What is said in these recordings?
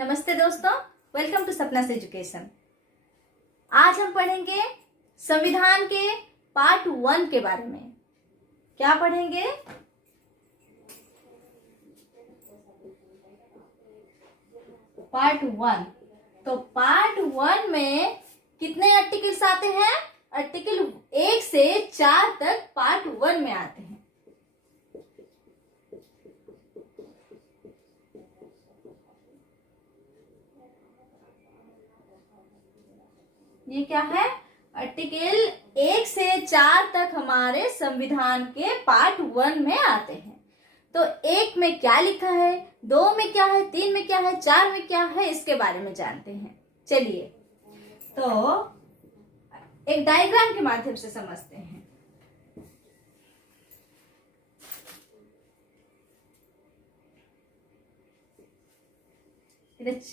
नमस्ते दोस्तों, welcome to सपनास education. आज हम पढ़ेंगे संविधान के पार्ट 1 के बारे में। क्या पढ़ेंगे? पार्ट 1। तो पार्ट 1 में कितने आर्टिकल्स आते हैं? आर्टिकल 1 से 4 तक पार्ट 1 में आते हैं। ये क्या है? आर्टिकल 1 से 4 तक हमारे संविधान के पार्ट 1 में आते हैं। तो 1 में क्या लिखा है, 2 में क्या है, 3 में क्या है, 4 में क्या है, इसके बारे में जानते हैं। चलिए, तो एक डायग्राम के माध्यम से समझते हैं।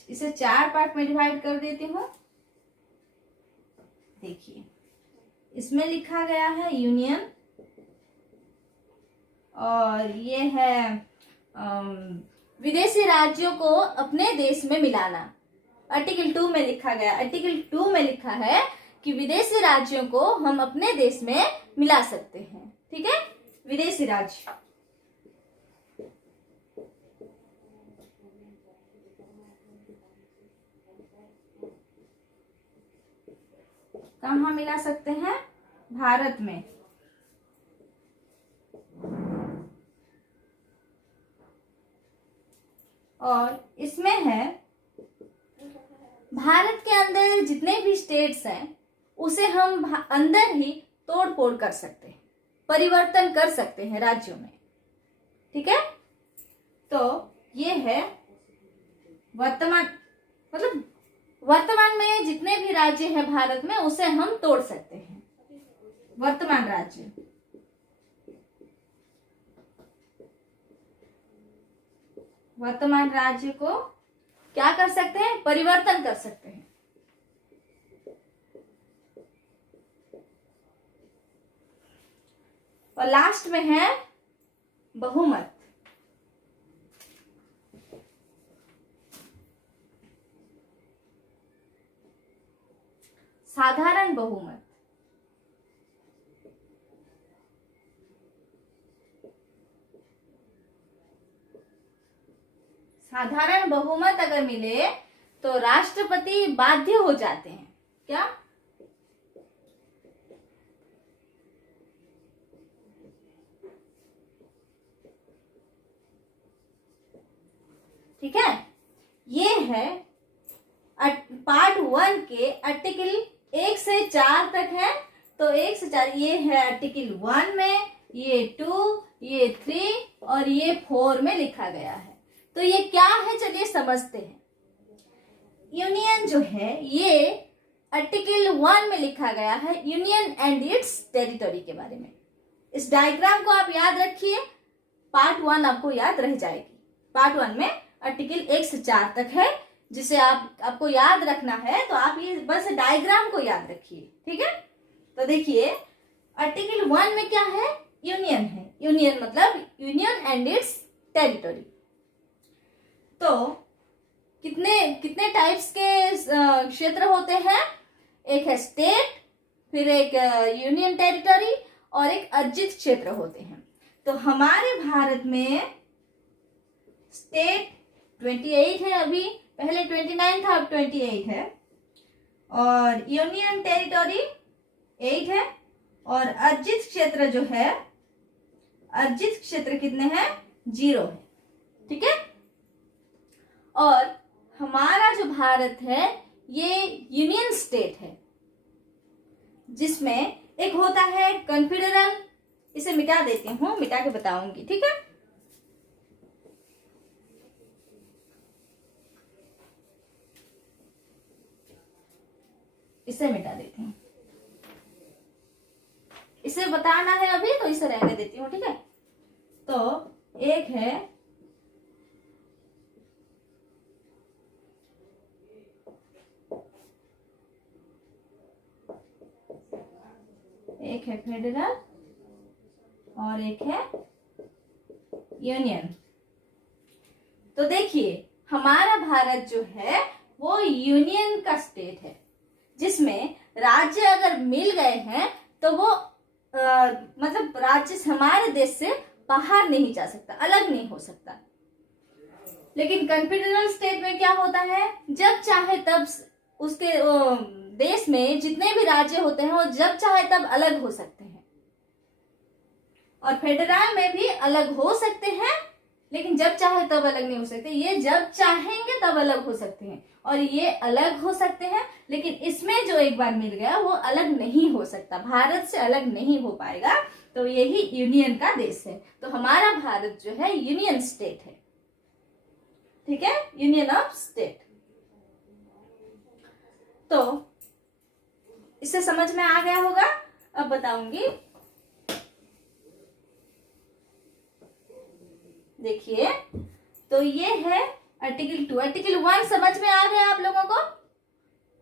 इसे 4 पार्ट में डिवाइड कर देती हूँ। देखिए, इसमें लिखा गया है यूनियन, और ये है विदेशी राज्यों को अपने देश में मिलाना। आर्टिकल 2 में लिखा गया, आर्टिकल 2 में लिखा है कि विदेशी राज्यों को हम अपने देश में मिला सकते हैं। ठीक है, विदेशी राज्य। कहाँ मिला सकते हैं? भारत में। और इसमें है भारत के अंदर जितने भी स्टेट्स हैं उसे हम अंदर ही तोड़ फोड़ कर सकते हैं, परिवर्तन कर सकते हैं राज्यों में। ठीक है, तो ये है वर्तमान में जितने भी राज्य हैं भारत में उसे हम तोड़ सकते हैं। वर्तमान राज्य, वर्तमान राज्य को क्या कर सकते हैं? परिवर्तन कर सकते हैं। और लास्ट में है बहुमत। साधारण बहुमत। साधारण बहुमत अगर मिले तो राष्ट्रपति बाध्य हो जाते हैं। क्या? ठीक है, ये है पार्ट 1 के आर्टिकल 1 से 4 तक है। तो 1 से 4 ये है आर्टिकल 1 में, ये 2, ये 3 और ये 4 में लिखा गया है। तो ये क्या है, चलिए समझते हैं। यूनियन जो है ये आर्टिकल 1 में लिखा गया है, यूनियन एंड इट्स टेरिटरी के बारे में। इस डायग्राम को आप याद रखिए, पार्ट 1 आपको याद रह जाएगी। पार्ट 1 में आर्टिकल 1 से 4 तक है, जिसे आपको याद रखना है तो आप ये बस डायग्राम को याद रखिए। ठीक है, तो देखिए आर्टिकल 1 में क्या है? यूनियन है। यूनियन मतलब यूनियन एंड इट्स टेरिटरी। तो कितने टाइप्स के क्षेत्र होते हैं? एक है स्टेट, फिर एक यूनियन टेरिटरी और एक अर्जित क्षेत्र होते हैं। तो हमारे भारत में स्टेट 28 है, अभी पहले 29 था, अब 28 है। और यूनियन टेरिटरी 8 है। और अर्जित क्षेत्र जो है, अर्जित क्षेत्र कितने हैं? 0 है। ठीक है, और हमारा जो भारत है ये यूनियन स्टेट है, जिसमें एक होता है कन्फेडरल। इसे मिटा देती हूँ, मिटा के बताऊंगी। ठीक है, इसे मिटा देती हूँ। इसे बताना है अभी, तो इसे रहने देती हूँ। ठीक है, तो एक है फेडरल और एक है यूनियन। तो देखिए हमारा भारत जो है वो यूनियन का स्टेट है, जिसमें राज्य अगर मिल गए हैं तो वो मतलब राज्य हमारे देश से बाहर नहीं जा सकता, अलग नहीं हो सकता। लेकिन कन्फेडरल स्टेट में क्या होता है, जब चाहे तब उसके देश में जितने भी राज्य होते हैं वो जब चाहे तब अलग हो सकते हैं, और फेडरल में भी अलग हो सकते हैं, लेकिन जब चाहे तब अलग नहीं हो सकते। ये जब चाहेंगे तब अलग हो सकते हैं, और ये अलग हो सकते हैं, लेकिन इसमें जो एक बार मिल गया वो अलग नहीं हो सकता, भारत से अलग नहीं हो पाएगा। तो यही यूनियन का देश है। तो हमारा भारत जो है यूनियन स्टेट है, ठीक है, यूनियन ऑफ स्टेट। तो इससे समझ में आ गया होगा। अब बताऊंगी, देखिए, तो ये है आर्टिकल 2। आर्टिकल 1 समझ में आ गया आप लोगों को।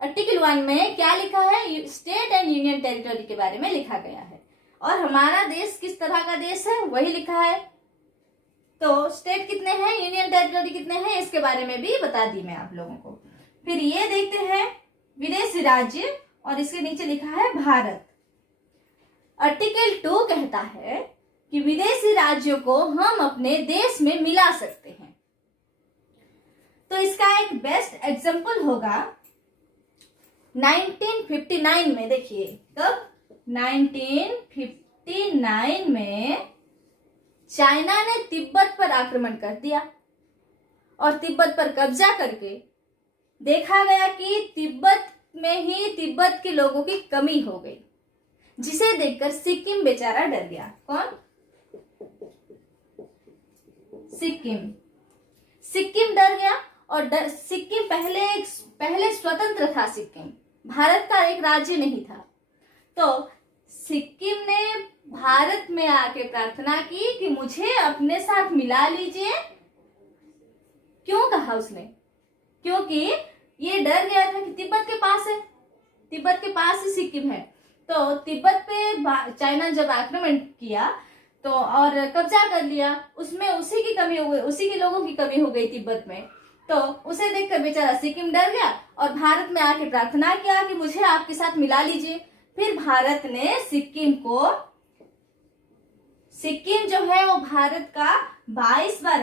आर्टिकल 1 में क्या लिखा है, स्टेट एंड यूनियन टेरिटरी के बारे में लिखा गया है, और हमारा देश किस तरह का देश है वही लिखा है। तो स्टेट कितने हैं, यूनियन टेरिटरी कितने हैं, इसके बारे में भी बता दी मैं आप लोगों को। फिर ये देखते हैं विदेशी राज्य, और इसके नीचे लिखा है भारत। आर्टिकल 2 कहता है कि विदेशी राज्यों को हम अपने देश में मिला सकते हैं। तो इसका एक बेस्ट एग्जांपल होगा 1959 में। देखिए कब, 1959 में चाइना ने तिब्बत पर आक्रमण कर दिया, और तिब्बत पर कब्जा करके देखा गया कि तिब्बत में ही तिब्बत के लोगों की कमी हो गई, जिसे देखकर सिक्किम बेचारा डर गया। कौन, सिक्किम डर गया, और सिक्किम पहले स्वतंत्र था, सिक्किम भारत का एक राज्य नहीं था। तो सिक्किम ने भारत में आके प्रार्थना की कि मुझे अपने साथ मिला लीजिए। क्यों कहा उसने, क्योंकि ये डर गया था कि तिब्बत के पास है, तिब्बत के पास ही सिक्किम है। तो तिब्बत पे चाइना जब आक्रमण किया तो और कब्जा कर लिया, उसमें उसी की कमी हो गई, उसी के लोगों की कमी हो गई तिब्बत में। तो उसे देखकर बेचारा सिक्किम डर गया और भारत में आके प्रार्थना किया कि मुझे आपके साथ मिला लीजिए। फिर भारत ने सिक्किम जो है वो भारत का 22वां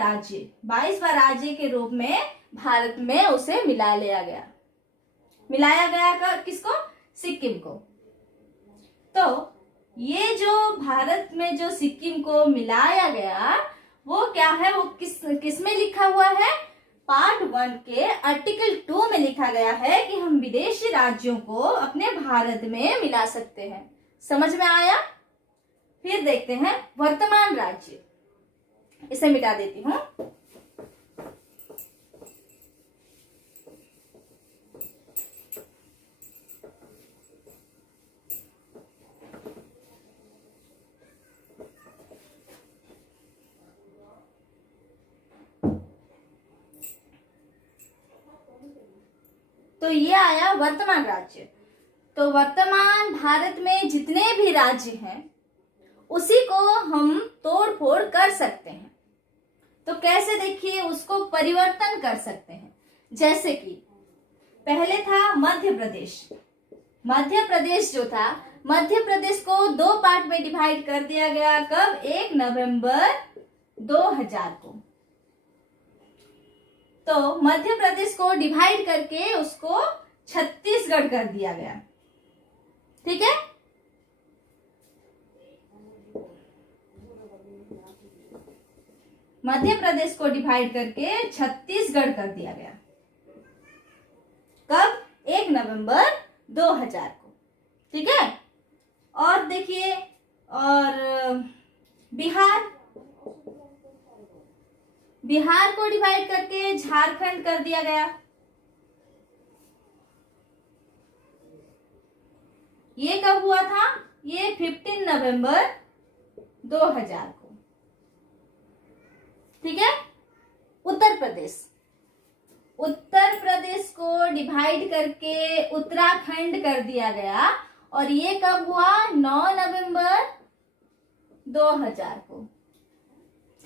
राज्य के रूप में भारत में उसे मिलाया गया किसको, सिक्किम को। तो ये जो भारत में जो सिक्किम को मिलाया गया वो क्या है, वो किस में लिखा हुआ है, पार्ट 1 के आर्टिकल 2 में लिखा गया है कि हम विदेशी राज्यों को अपने भारत में मिला सकते हैं। समझ में आया। फिर देखते हैं वर्तमान राज्य, इसे मिटा देती हूं। तो ये आया वर्तमान राज्य। तो वर्तमान भारत में जितने भी राज्य हैं उसी को हम तोड़ फोड़ कर सकते हैं। तो कैसे, देखिए, उसको परिवर्तन कर सकते हैं। जैसे कि पहले था मध्य प्रदेश जो था, मध्य प्रदेश को 2 पार्ट में डिवाइड कर दिया गया। कब, 1 नवंबर 2000 को। तो मध्य प्रदेश को डिवाइड करके उसको छत्तीसगढ़ कर दिया गया, ठीक है। मध्य प्रदेश को डिवाइड करके छत्तीसगढ़ कर दिया गया। कब, 1 नवंबर 2000 को, ठीक है। और देखिए, और बिहार को डिवाइड करके झारखंड कर दिया गया। ये कब हुआ था, ये 15 नवंबर 2000 को, ठीक है। उत्तर प्रदेश को डिवाइड करके उत्तराखंड कर दिया गया, और ये कब हुआ, 9 नवंबर 2000 को,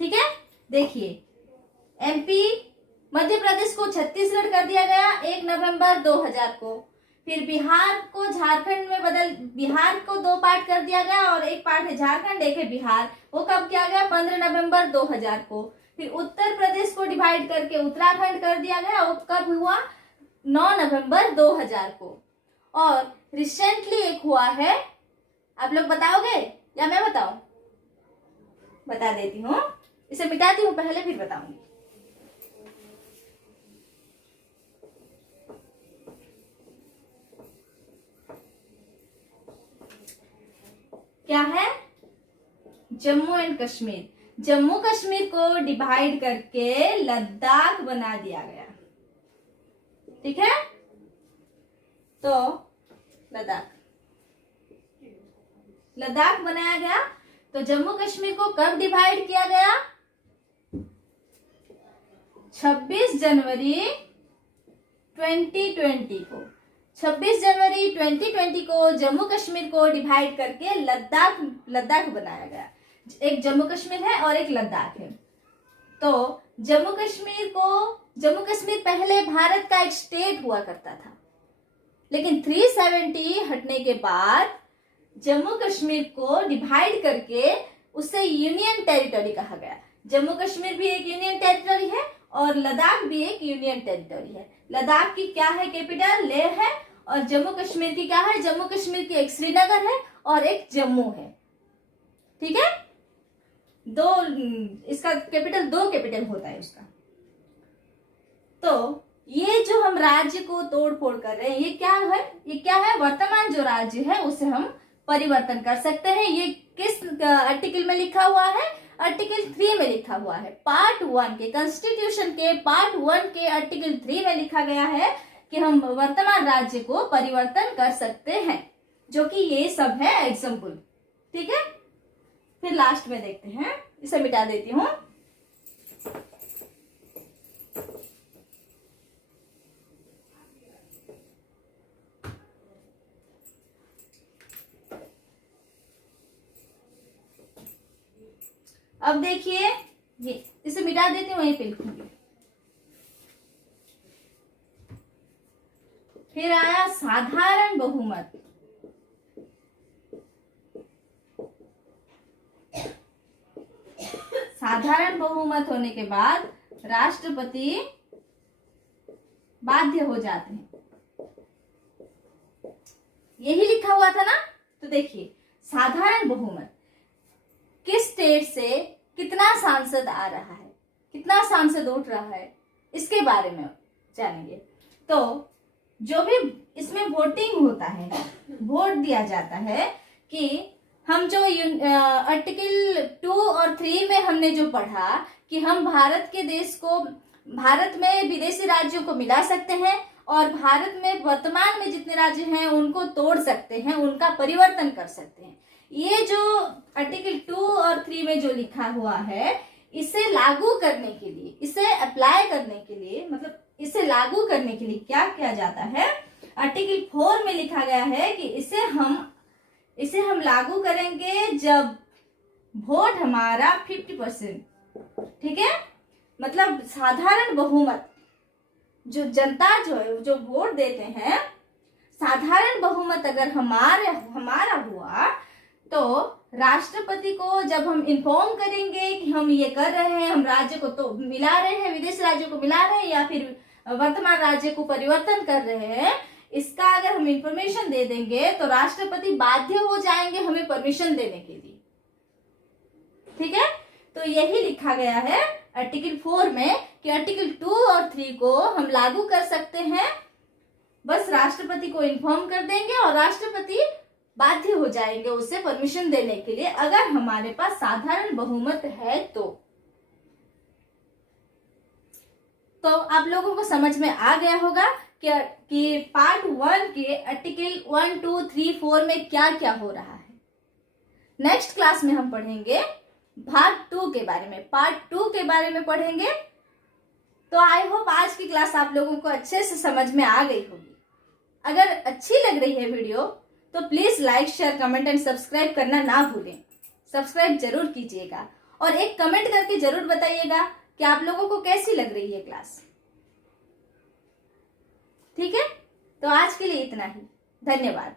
ठीक है। देखिए, एमपी मध्य प्रदेश को छत्तीसगढ़ कर दिया गया 1 नवंबर 2000 को। फिर बिहार को झारखंड में बिहार को 2 पार्ट कर दिया गया और एक पार्ट है झारखंड, एक है बिहार। वो कब किया गया? 15 नवंबर 2000 को। फिर उत्तर प्रदेश को डिवाइड करके उत्तराखंड कर दिया गया, वो कब हुआ? 9 नवंबर 2000 को। और रिसेंटली एक हुआ है, आप लोग बताओगे या मैं बताऊं? बता देती हूँ, इसे मिटाती हूँ पहले फिर बताऊंगी। क्या है? जम्मू एंड कश्मीर। जम्मू कश्मीर को डिवाइड करके लद्दाख बना दिया गया, ठीक है? तो लद्दाख बनाया गया। तो जम्मू कश्मीर को कब डिवाइड किया गया? 26 जनवरी 2020 को। 26 जनवरी 2020 को जम्मू कश्मीर को डिवाइड करके लद्दाख बनाया गया। एक जम्मू कश्मीर है और एक लद्दाख है। तो जम्मू कश्मीर पहले भारत का एक स्टेट हुआ करता था, लेकिन 370 हटने के बाद जम्मू कश्मीर को डिवाइड करके उसे यूनियन टेरिटरी कहा गया। जम्मू कश्मीर भी एक यूनियन टेरिटरी है और लद्दाख भी एक यूनियन टेरिटरी है। लद्दाख की क्या है? कैपिटल लेह है। और जम्मू कश्मीर की क्या है? जम्मू कश्मीर की एक श्रीनगर है और एक जम्मू है, ठीक है? इसका कैपिटल 2 कैपिटल होता है उसका। तो ये जो हम राज्य को तोड़ फोड़ कर रहे हैं, ये क्या है? वर्तमान जो राज्य है उसे हम परिवर्तन कर सकते हैं। ये किस आर्टिकल में लिखा हुआ है? आर्टिकल 3 में लिखा हुआ है। पार्ट 1 के कॉन्स्टिट्यूशन के पार्ट 1 के आर्टिकल 3 में लिखा गया है कि हम वर्तमान राज्य को परिवर्तन कर सकते हैं, जो कि ये सब है एग्जाम्पल, ठीक है? फिर लास्ट में देखते हैं, इसे मिटा देती हूं। अब देखिए, ये इसे मिटा देती हूँ, वहीं पे लिखूंगी। फिर आया साधारण बहुमत। साधारण बहुमत होने के बाद राष्ट्रपति बाध्य हो जाते हैं, यही लिखा हुआ था ना? तो देखिए, साधारण बहुमत किस स्टेट से कितना सांसद आ रहा है, कितना सांसद उठ रहा है, इसके बारे में जानेंगे। तो जो भी इसमें वोटिंग होता है, वोट दिया जाता है कि हम जो आर्टिकल 2 और 3 में हमने जो पढ़ा कि हम भारत में विदेशी राज्यों को मिला सकते हैं और भारत में वर्तमान में जितने राज्य हैं उनको तोड़ सकते हैं, उनका परिवर्तन कर सकते हैं। ये जो आर्टिकल 2 और 3 में जो लिखा हुआ है, इसे लागू करने के लिए, इसे अप्लाई करने के लिए, मतलब इसे लागू करने के लिए क्या किया जाता है? आर्टिकल 4 में लिखा गया है कि इसे हम लागू करेंगे जब वोट हमारा 50%, ठीक है? मतलब साधारण बहुमत, जो जनता जो वोट देते हैं, साधारण बहुमत अगर हमारा हुआ तो राष्ट्रपति को जब हम इन्फॉर्म करेंगे कि हम ये कर रहे हैं, हम राज्य को तो मिला रहे हैं, विदेशी राज्यों को मिला रहे हैं या फिर वर्तमान राज्य को परिवर्तन कर रहे हैं, इसका अगर हम इंफॉर्मेशन दे देंगे तो राष्ट्रपति बाध्य हो जाएंगे हमें परमिशन देने के लिए, ठीक है? तो यही लिखा गया है आर्टिकल 4 में कि आर्टिकल 2 और 3 को हम लागू कर सकते हैं, बस राष्ट्रपति को इन्फॉर्म कर देंगे और राष्ट्रपति बाध्य हो जाएंगे उसे परमिशन देने के लिए, अगर हमारे पास साधारण बहुमत है तो आप लोगों को समझ में आ गया होगा कि पार्ट 1 के आर्टिकल 1, 2, 3, 4 में क्या क्या हो रहा है। नेक्स्ट क्लास में हम पढ़ेंगे भाग 2 के बारे में, पार्ट 2 के बारे में पढ़ेंगे। तो आई होप आज की क्लास आप लोगों को अच्छे से समझ में आ गई होगी। अगर अच्छी लग रही है वीडियो तो please like, share, comment and subscribe करना ना भूलें। सब्सक्राइब जरूर कीजिएगा और एक कमेंट करके जरूर बताइएगा कि आप लोगों को कैसी लग रही है क्लास। ठीक है, तो आज के लिए इतना ही। धन्यवाद।